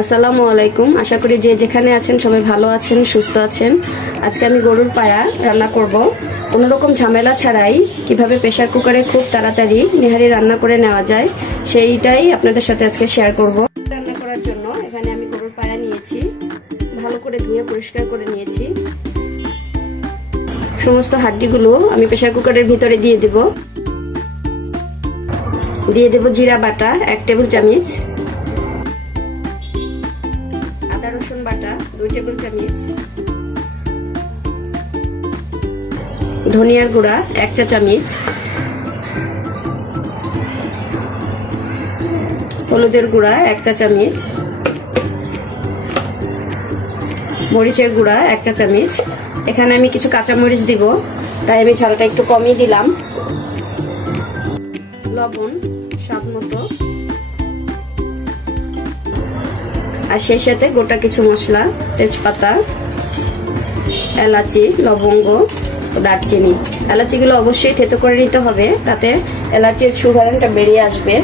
আসসালামু আলাইকুম। আশা করি যে যেখানে আছেন সবাই ভালো আছেন, সুস্থ আছেন। আজকে আমি গরুর পায়া রান্না করব। কোনো রকম ঝামেলা ছাড়াই কিভাবে প্রেসার কুকারে খুব তাড়াতাড়ি নেহারি রান্না করে নেওয়া যায় সেইটাই আপনাদের সাথে আজকে শেয়ার করব। রান্না করার জন্য এখানে আমি গরুর পায়া নিয়েছি, ভালো করে ধুয়ে পরিষ্কার করে নিয়েছি। সমস্ত হাড্ডিগুলো আমি প্রেসার কুকারের ভিতরে দিয়ে দেব। জিরা বাটা 1 টেবিল চামচ, আদা রসুন বাটা 2 টেবিল চামচ, ধনিয়ার গুঁড়া 1 চা চামচ, হলুদের গুঁড়া 1 চা চামচ, মরিচের গুঁড়া 1 চা চামচ। এখানে আমি কিছু কাঁচা মরিচ দিব, তাই আমি ঝালটা একটু কমই দিলাম। লবণ স্বাদ মতো, আর সেই সাথে গোটা কিছু মশলা, তেজপাতা, এলাচি, লবঙ্গ, দারচিনি। এলাচিগুলো অবশ্যই থেতো করে নিতে হবে, তাতে এলাচির সুগন্ধটা বেরিয়ে আসবে।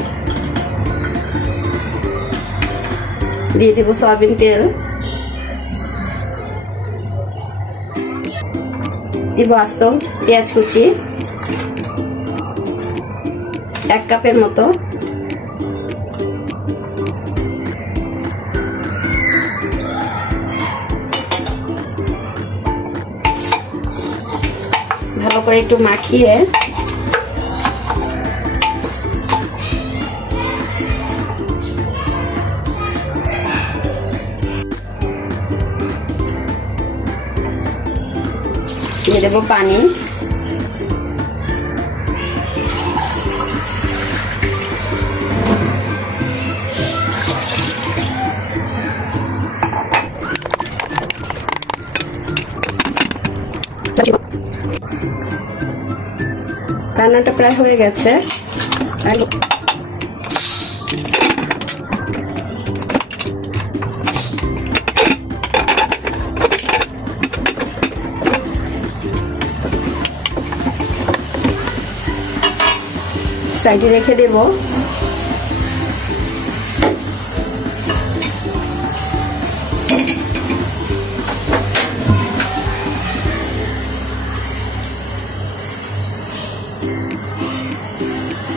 দিয়ে দেব সয়াবিন তেল, দিব আস্ত পেঁয়াজ কুচি 1 কাপের মতো, ভালো করে একটু মাখিয়ে দিয়ে দেবো পানি। রান্নাটা প্রায় হয়ে গেছে। সাইডে রেখে দেব।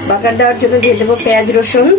বাগার দেওয়ার জন্য দিয়ে দেবো পেঁয়াজ রসুন,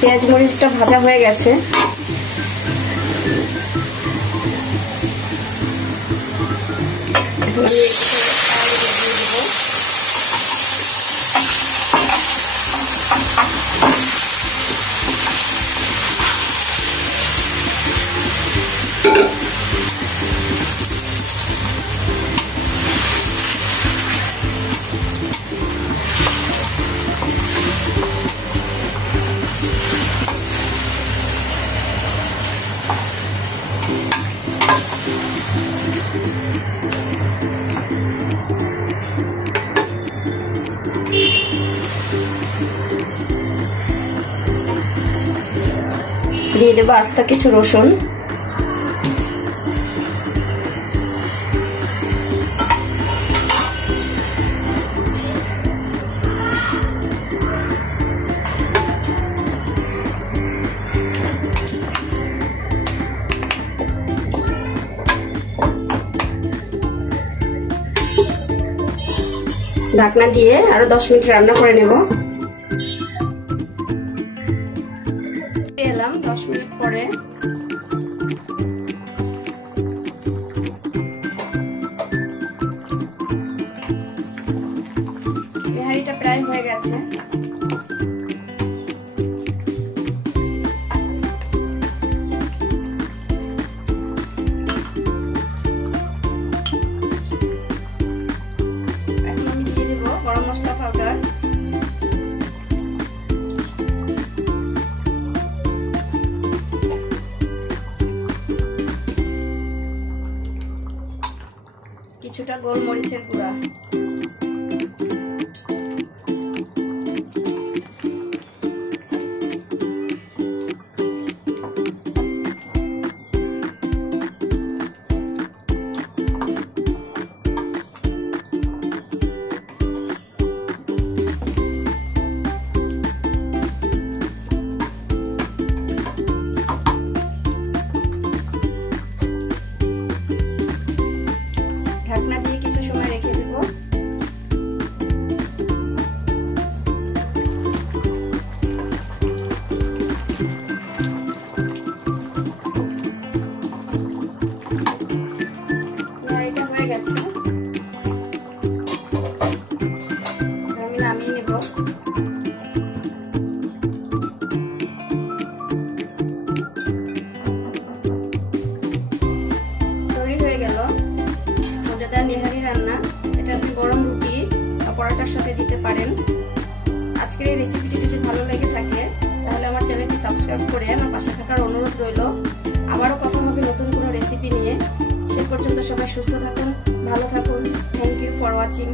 পেঁয়াজ মরিচটা ভাজা হয়ে গেছে। দিয়ে দেবো আস্ত কিছু রসুন, ঢাকনা দিয়ে আরো 10 মিনিট রান্না করে নেব। এলাম 10 মিনিট পরে। নেহারিটা প্রায় হয়ে গেছে। কিছুটা গোলমরিচের গুঁড়া, ঢাকনা দিয়ে কিছু সময় রেখে দেব। নাড়িটা হয়ে গেছে, আমি নামিয়ে নেব। তৈরি হয়ে গেল মজাদার নেহারি রান্না। এটা আপনি গরম রুটি বা পরোটার সাথে দিতে পারেন। আজকের এই রেসিপিটি যদি ভালো লেগে থাকে তাহলে আমার চ্যানেলটি সাবস্ক্রাইব করে আমার পাশে থাকার অনুরোধ রইল। আবারও কথা হবে নতুন কোনো রেসিপি নিয়ে। সে পর্যন্ত সবাই সুস্থ থাকুন, ভালো থাকুন। Thank you for watching.